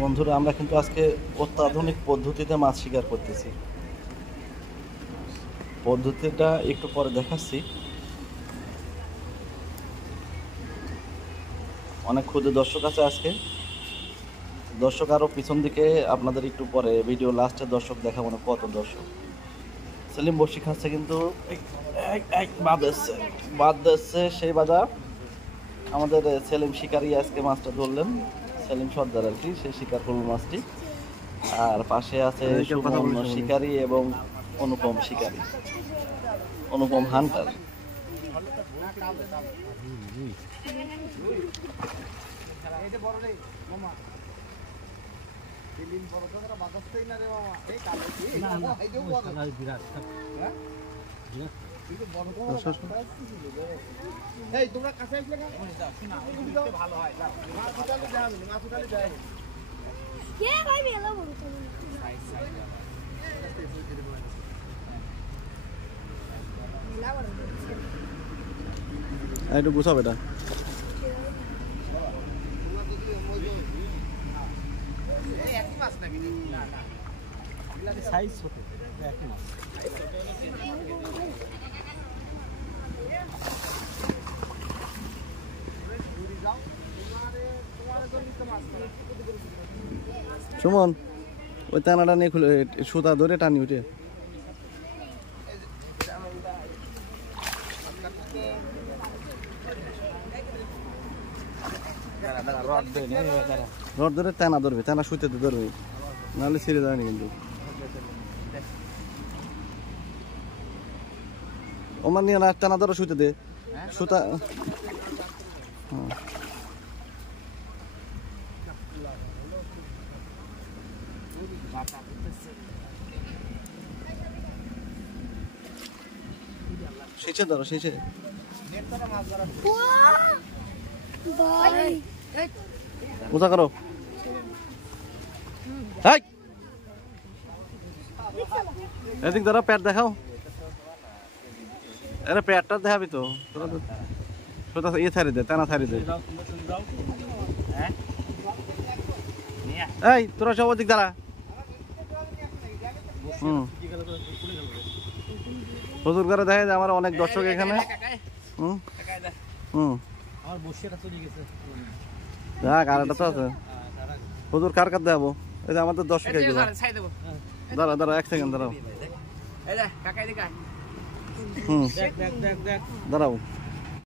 বন্ধুরা আমরা কিন্তু আজকে অত্যাধুনিক পদ্ধতিতে মাছ শিকার করতেছি। পদ্ধতিটা একটু পরে দেখাচ্ছি। অনেক ক্ষুদে দর্শক আছে আজকে। দর্শক আরও পিছন দিকে আপনাদের একটু পরে ভিডিও লাস্টে দর্শক দেখাবো না কত দর্শক। সেলিম বসি খাচ্ছে কিন্তু বাদ দিচ্ছে সেই বাজা। আমাদের সেলিম শিকারি আজকে মাছটা ধরলেন, সেলিম সর্দার আর কি, সে শিকার করল মাছটি। আর পাশে আছে সুমন শিকারি এবং অনুপম শিকারি, অনুপম হান্টার। একটু গুছাও এটা। সুমন ওই টানাটা নিয়ে খুলে সুতা ধরে টানি উঠে। রড ধরে টানা ধরবে, টানা সুতে ধরবে, নাহলে ছিঁড়ে যায়নি কিন্তু। ওমান নিয়ে না টানা ধরো, সুতে দে সুতা। শেষে ধরো, শেষে উঁচা করো। এদিক ধরো, প্যাট দেখাও। আরে প্যাটটা দেখাবি তো, তোরা তো সোজা ইয়ে ছাড়ি দে, টানা ছাড়ি দে। এই তোরা সব ওদিক দাঁড়া। হুজুর করে দেখে যে আমার অনেক দর্শক এখানে। যাক আর একটা তো আছে। হুজুর কার কার দেখাবো? এই যে আমাদের দর্শক। দাঁড়া দাঁড়া, এক সেকেন্ড দাঁড়াও। দাঁড়াও।